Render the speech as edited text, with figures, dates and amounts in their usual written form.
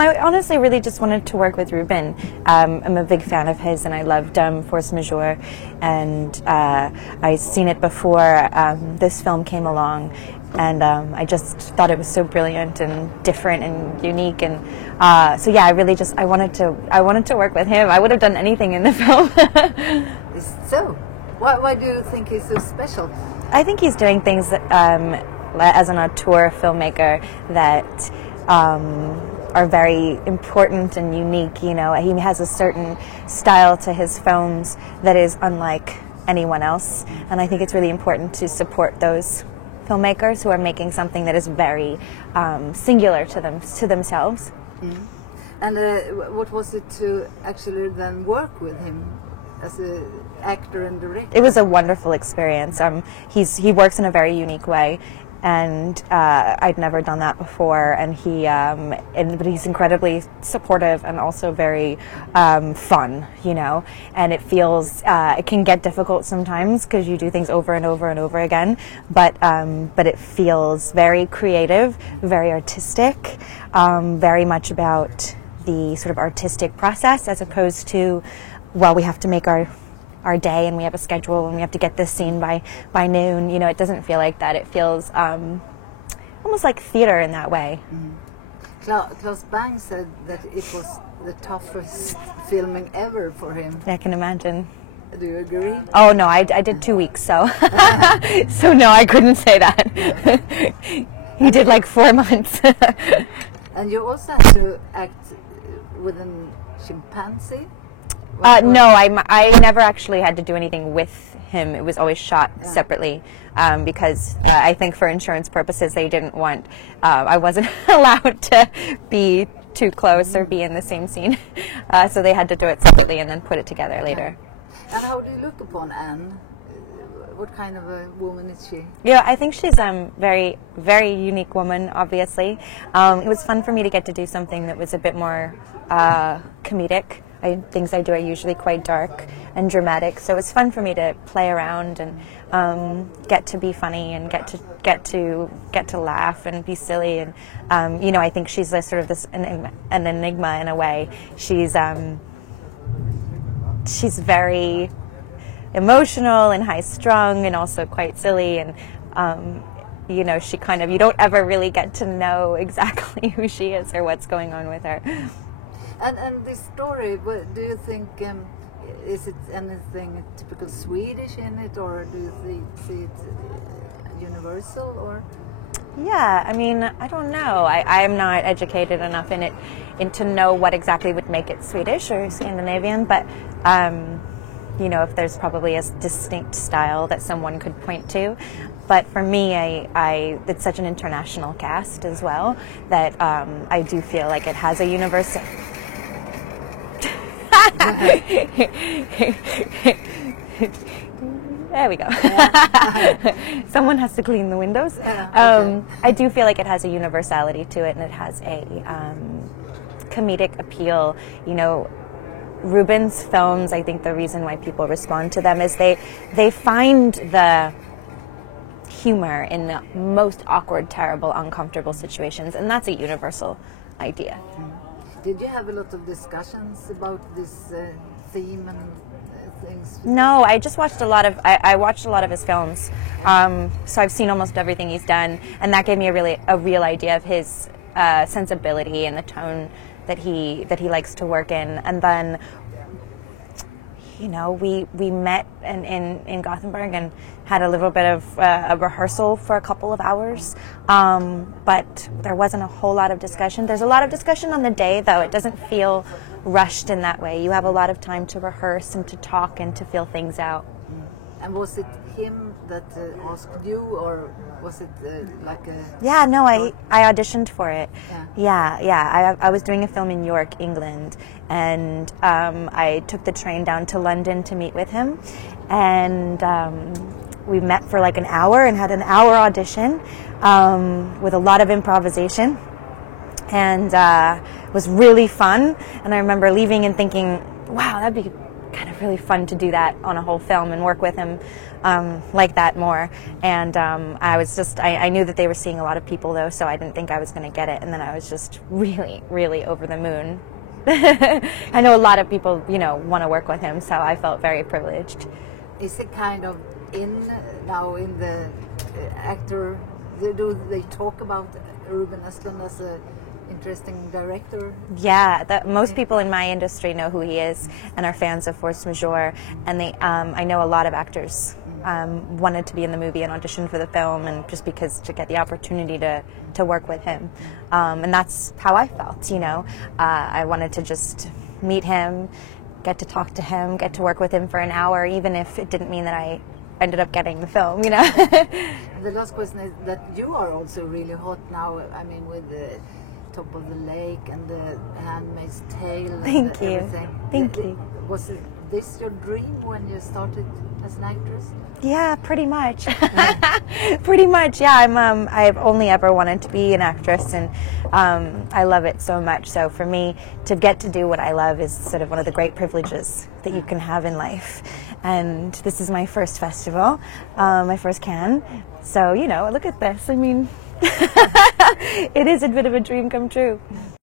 I honestly really just wanted to work with Ruben. I'm a big fan of his, and I loved Force Majeure, and I'd seen it before this film came along, and I just thought it was so brilliant and different and unique, and so yeah, I wanted to work with him. I would have done anything in the film. So, why do you think he's so special? I think he's doing things that, as an auteur filmmaker that are very important and unique. You know, he has a certain style to his films that is unlike anyone else, and I think it's really important to support those filmmakers who are making something that is very singular to themselves. Mm. And what was it to actually then work with him as an actor and director? It was a wonderful experience. He works in a very unique way, and I'd never done that before. And but he's incredibly supportive and also very fun, you know. And it feels it can get difficult sometimes because you do things over and over and over again. But it feels very creative, very artistic, very much about the sort of artistic process as opposed to, well, we have to make our day and we have a schedule and we have to get this scene by noon. You know, it doesn't feel like that. It feels almost like theater in that way. Mm. Klaus Bang said that it was the toughest filming ever for him. I can imagine. Do you agree? Oh no, I did 2 weeks, so so no, I couldn't say that. He did like 4 months. And you also had to act with a chimpanzee? No, I never actually had to do anything with him. It was always shot separately because I think for insurance purposes they didn't want, I wasn't allowed to be too close or be in the same scene. So they had to do it separately and then put it together later. And how do you look upon Anne? What kind of a woman is she? Yeah, I think she's a very, very unique woman, obviously. It was fun for me to get to do something that was a bit more comedic. Things I do are usually quite dark and dramatic, so it's fun for me to play around and get to be funny and get to laugh and be silly. And you know, I think she's a sort of an enigma in a way. She's very emotional and high-strung and also quite silly, and you know, she kind of, you don't ever really get to know exactly who she is or what's going on with her. And this story, do you think, is it anything typical Swedish in it, or do you see it universal, or? Yeah, I mean, I don't know. I am not educated enough in it to know what exactly would make it Swedish or Scandinavian, but you know, if there's probably a distinct style that someone could point to. But for me, it's such an international cast as well that I do feel like it has a universal. There we go. Someone has to clean the windows. Okay. I do feel like it has a universality to it, and it has a comedic appeal. You know, Ruben's films, I think the reason why people respond to them is they find the humor in the most awkward, terrible, uncomfortable situations, and that's a universal idea. Did you have a lot of discussions about this theme and things? No, I just watched I watched a lot of his films, so I've seen almost everything he's done, and that gave me a real idea of his sensibility and the tone that he likes to work in. And then, you know, we met in Gothenburg and had a little bit of a rehearsal for a couple of hours, but there wasn't a whole lot of discussion. There's a lot of discussion on the day, though. It doesn't feel rushed in that way. You have a lot of time to rehearse and to talk and to feel things out. And was it him that asked you, or was it like a... Yeah, no, I auditioned for it. Yeah. I was doing a film in York, England, and I took the train down to London to meet with him, and we met for like an hour and had an hour audition with a lot of improvisation, and it was really fun. And I remember leaving and thinking, wow, that'd be kind of really fun to do that on a whole film and work with him like that more. And I knew that they were seeing a lot of people though, so I didn't think I was going to get it. And then I was just really, really over the moon. I know a lot of people, want to work with him, so I felt very privileged. Is it kind of now in the actor? Do they talk about Ruben Östlund as a interesting director? Yeah, most people in my industry know who he is and are fans of Force Majeure, and I know a lot of actors wanted to be in the movie and audition for the film, and just because to get the opportunity to work with him, and that's how I felt. I wanted to just meet him, get to talk to him, get to work with him for an hour, even if it didn't mean that I ended up getting the film. The last question is that you are also really hot now. I mean, with the Top of the Lake and the Handmaid's Tale. Thank you. Everything. Thank you. Was this your dream when you started as an actress? Yeah, pretty much. Pretty much, yeah. I've only ever wanted to be an actress, and I love it so much. So for me, to get to do what I love is sort of one of the great privileges that you can have in life. And this is my first festival, my first Cannes. So, look at this. I mean, it is a bit of a dream come true.